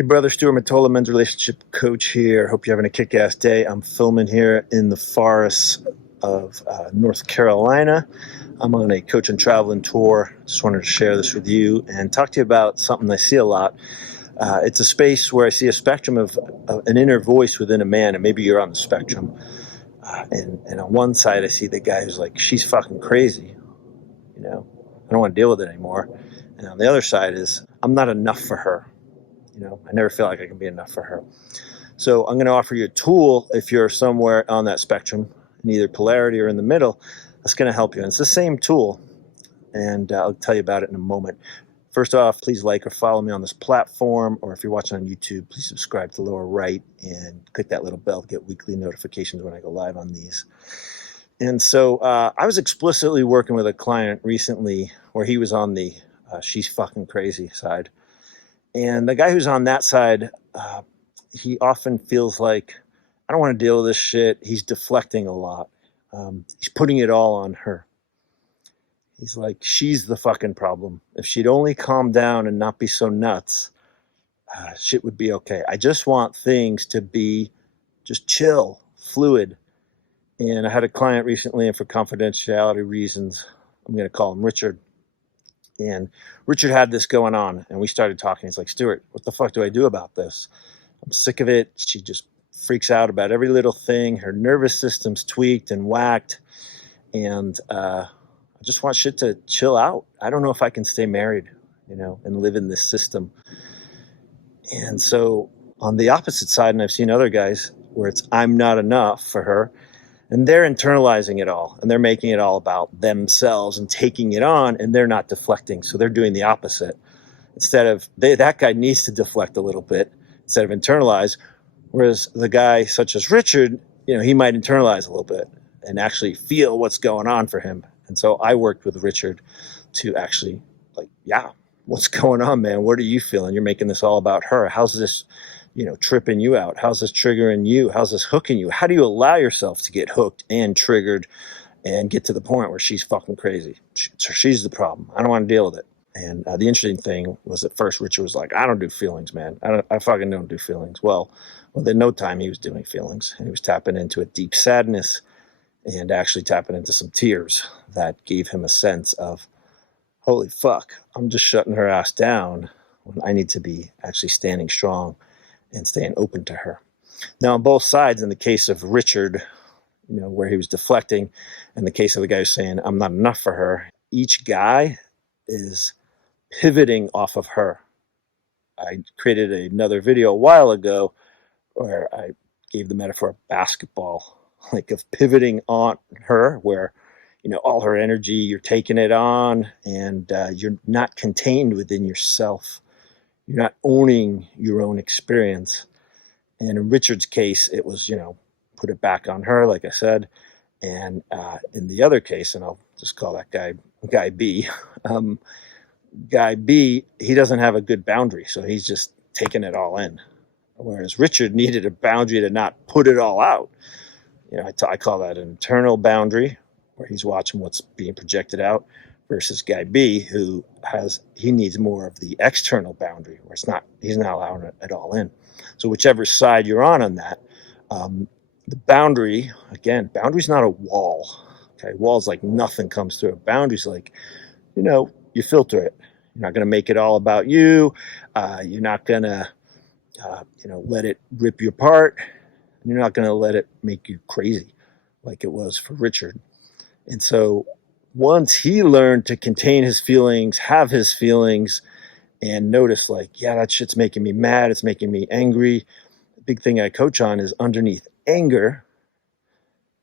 Hey, brother, Stuart Matola, men's relationship coach here. Hope you're having a kick-ass day. I'm filming here in the forests of North Carolina. I'm on a coach and traveling tour. Just wanted to share this with you and talk to you about something I see a lot. It's a space where I see a spectrum of an inner voice within a man, and maybe you're on the spectrum. And on one side, I see the guy who's like, she's fucking crazy. I don't want to deal with it anymore. And on the other side is, I'm not enough for her. I never feel like I can be enough for her. So I'm going to offer you a tool if you're somewhere on that spectrum, in either polarity or in the middle, that's going to help you. And it's the same tool, and I'll tell you about it in a moment. First off, please like or follow me on this platform, or if you're watching on YouTube, please subscribe to the lower right and click that little bell to get weekly notifications when I go live on these. And so I was explicitly working with a client recently where he was on the she's fucking crazy side. And the guy who's on that side, he often feels like, I don't want to deal with this shit. He's deflecting a lot. He's putting it all on her. He's like, she's the fucking problem. If she'd only calm down and not be so nuts, shit would be okay. I just want things to be just chill, fluid. And I had a client recently, and for confidentiality reasons, I'm going to call him Richard. And Richard had this going on, and we started talking. He's like, Stuart, what the fuck do I do about this? I'm sick of it. She just freaks out about every little thing. Her nervous system's tweaked and whacked. And I just want shit to chill out. I don't know if I can stay married, and live in this system. And so on the opposite side, and I've seen other guys where it's, I'm not enough for her. And they're internalizing it all, and they're making it all about themselves and taking it on, and they're not deflecting. So they're doing the opposite. Instead of, that guy needs to deflect a little bit instead of internalize, whereas the guy such as Richard, he might internalize a little bit and actually feel what's going on for him. And so I worked with Richard to actually, what's going on, man? What are you feeling? You're making this all about her. How's this tripping you out? How's this triggering you? How's this hooking you? How do you allow yourself to get hooked and triggered and get to the point where she's fucking crazy? She's the problem. I don't want to deal with it. And the interesting thing was at first Richard was like, I don't do feelings, man. I fucking don't do feelings. Well, within no time he was doing feelings, and he was tapping into a deep sadness and actually tapping into some tears that gave him a sense of, holy fuck, I'm just shutting her ass down when I need to be actually standing strong and staying open to her. Now, on both sides, in the case of Richard, where he was deflecting, and the case of the guy who's saying, I'm not enough for her, each guy is pivoting off of her. I created another video a while ago where I gave the metaphor of basketball, like of pivoting on her, where, all her energy, you're taking it on, and you're not contained within yourself. You're not owning your own experience. And in Richard's case, it was, put it back on her, like I said. And in the other case, and I'll just call that guy B, Guy B, he doesn't have a good boundary, so he's just taking it all in. Whereas Richard needed a boundary to not put it all out. I call that an internal boundary, where he's watching what's being projected out, versus Guy B, he needs more of the external boundary, where he's not allowing it all in. So whichever side you're on that, the boundary, again, boundary's not a wall. Okay, wall's like nothing comes through. A boundary's like, you filter it. You're not going to make it all about you. You're not going to, let it rip you apart. You're not going to let it make you crazy like it was for Richard. And so once he learned to contain his feelings, have his feelings, and notice that shit's making me mad, it's making me angry. The big thing I coach on is underneath anger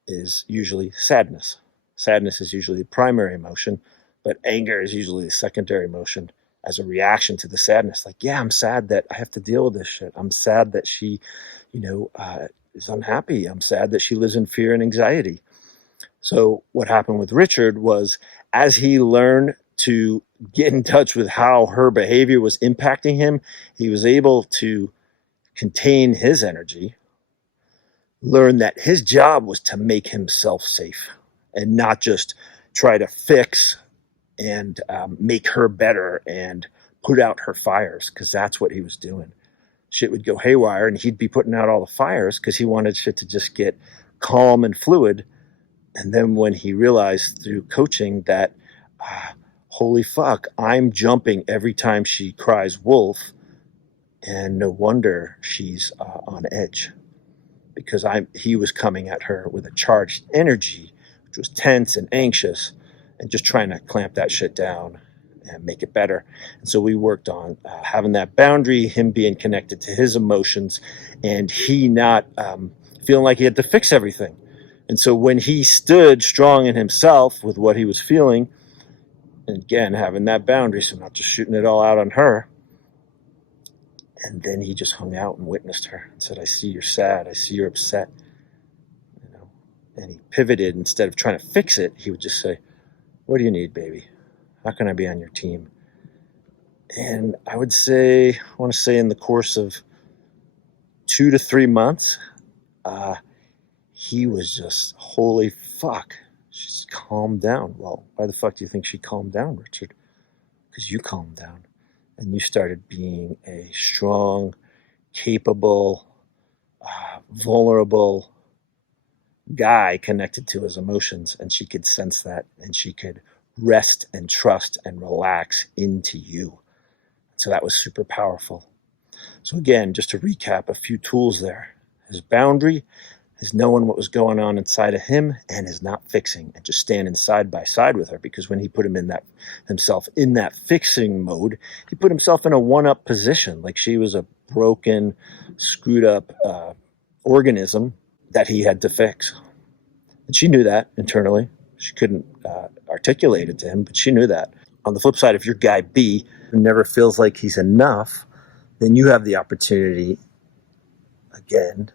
is usually sadness. Sadness is usually the primary emotion, but anger is usually the secondary emotion as a reaction to the sadness. I'm sad that I have to deal with this shit. I'm sad that she, is unhappy. I'm sad that she lives in fear and anxiety. So what happened with Richard was, as he learned to get in touch with how her behavior was impacting him, he was able to contain his energy, learn that his job was to make himself safe and not just try to fix and make her better and put out her fires, because that's what he was doing. shit would go haywire and he'd be putting out all the fires because he wanted shit to just get calm and fluid. And then when he realized through coaching that, holy fuck, I'm jumping every time she cries wolf, and no wonder she's on edge, because he was coming at her with a charged energy, which was tense and anxious, and just trying to clamp that shit down and make it better. And so we worked on having that boundary, him being connected to his emotions, and he not feeling like he had to fix everything. And so when he stood strong in himself with what he was feeling, and again, having that boundary, so not just shooting it all out on her, and then he just hung out and witnessed her and said, I see you're sad. I see you're upset. And he pivoted. Instead of trying to fix it, he would just say, what do you need, baby? How can I be on your team? And I want to say in the course of 2 to 3 months, he was just, holy fuck, she's calmed down. Well, why the fuck do you think she calmed down, Richard? Because you calmed down. And you started being a strong, capable, vulnerable guy connected to his emotions. And she could sense that. And she could rest and trust and relax into you. So that was super powerful. So again, just to recap, a few tools there. His boundary, his knowing what was going on inside of him, and his not fixing, and just standing side by side with her. Because when he put himself in that fixing mode, he put himself in a one-up position, like she was a broken, screwed up organism that he had to fix. And she knew that internally. She couldn't articulate it to him, but she knew that. On the flip side, if you're guy B who never feels like he's enough, then you have the opportunity, again,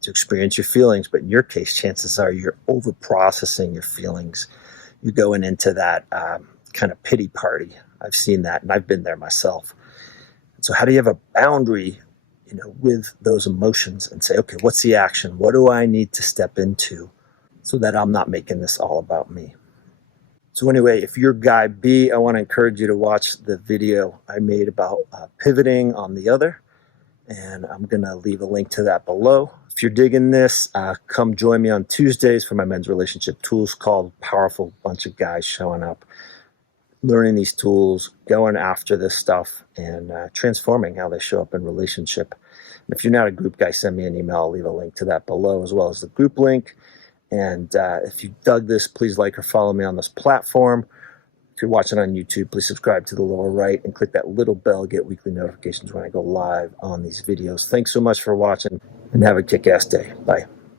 to experience your feelings. But in your case, chances are you're over processing your feelings. You're going into that kind of pity party. I've seen that, and I've been there myself. And so how do you have a boundary, with those emotions, and say, okay, what's the action? What do I need to step into so that I'm not making this all about me? So anyway, if you're guy B, I want to encourage you to watch the video I made about pivoting on the other. And I'm going to leave a link to that below. If you're digging this, come join me on Tuesdays for my men's relationship tools called Powerful Bunch of Guys showing up, learning these tools, going after this stuff, and transforming how they show up in relationship. And if you're not a group guy, send me an email. I'll leave a link to that below, as well as the group link. And if you dug this, please like or follow me on this platform. If you're watching on YouTube, please subscribe to the lower right and click that little bell, get weekly notifications when I go live on these videos. Thanks so much for watching, and have a kick-ass day. Bye.